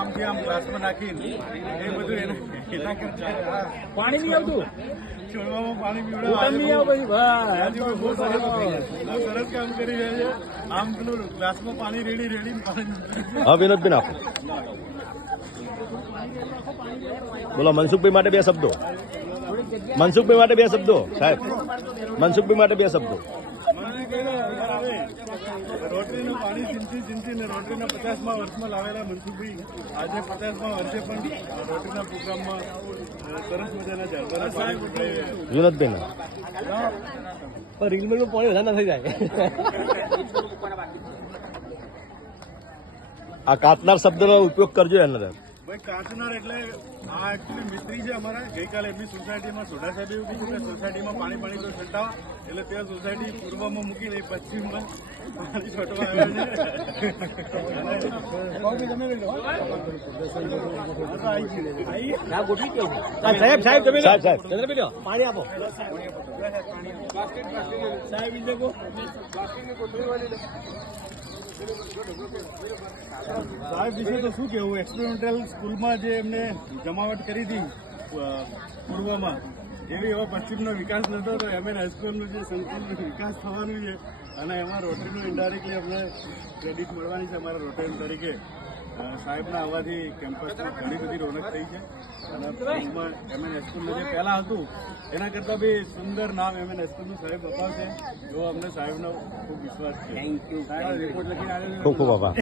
આમથી આમ ગ્લાસમાં નાખીને એ બધું એના કરતા પાણી નહીં આવતું છોડવામાં પાણી દુકાન નહીં આવે પછી બહુ સરસ કામ કરી રહ્યા છે. આમ પેલું ગ્લાસમાં પાણી રેડીને પાણી હા વિનોદબેન આપો બોલો મનસુખભાઈ માટે બે શબ્દો. મનસુખભાઈ માટે બે શબ્દો સાહેબ. મનસુખભાઈ માટે બે શબ્દો. રોટરીનું પાણી ચિંતી રોટરીના 50મા વર્ષમાં લાવેલા મનસુખભાઈ આજે 50મા વર્ષે પણ રોટરીના પ્રોગ્રામમાં સરસ મજાના જાણતા વિનોદબેન રીલમાં પાણી વધારે ના થઈ જાય. આ કાતનાર શબ્દનો ઉપયોગ કરજો એના અંદર. ભાઈ કાંચનાર એટલે આ એકચ્યુઅલી મિસ્ત્રી છે અમારા. ગઈકાલે એમની સોસાયટીમાં સોઢા સાહેબે એવું કીધું કે સોસાયટીમાં પાણી તો છંટાવ એટલે ત્યાં સોસાયટી પૂર્વમાં મૂકીને પશ્ચિમમાં પાણી છોટવા સાહેબ સાહેબ તમે સાહેબ સાહેબ પાણી આપો સાહેબ સાહેબ વિશે તો શું કહેવું. એક્સપેરિમેન્ટલ સ્કૂલમાં જે એમને જમાવટ કરી હતી પૂર્વમાં એવી એવો પશ્ચિમનો વિકાસ નતો તો એમએન હાઈસ્કૂલનો જે સંકુલ વિકાસ થવાનું છે અને એમાં રોટરીનું ઇન્ડાયરેક્ટલી અમને ક્રેડિટ મળવાની છે અમારા રોટેરિયન તરીકે. સાહેબના આવવાથી કેમ્પસમાં ઘણી બધી રોનક થઈ છે અને સ્કૂલમાં એમએન હાઈસ્કૂલનું જે પહેલાં હતું એના કરતાં બી સુંદર નામ એમએન હાઈસ્કૂલનું સાહેબ અપાવશે એવો અમને સાહેબનો ખૂબ વિશ્વાસ છે. Thank you. રિપોર્ટ લખીને ખૂબ ખૂબ આભાર.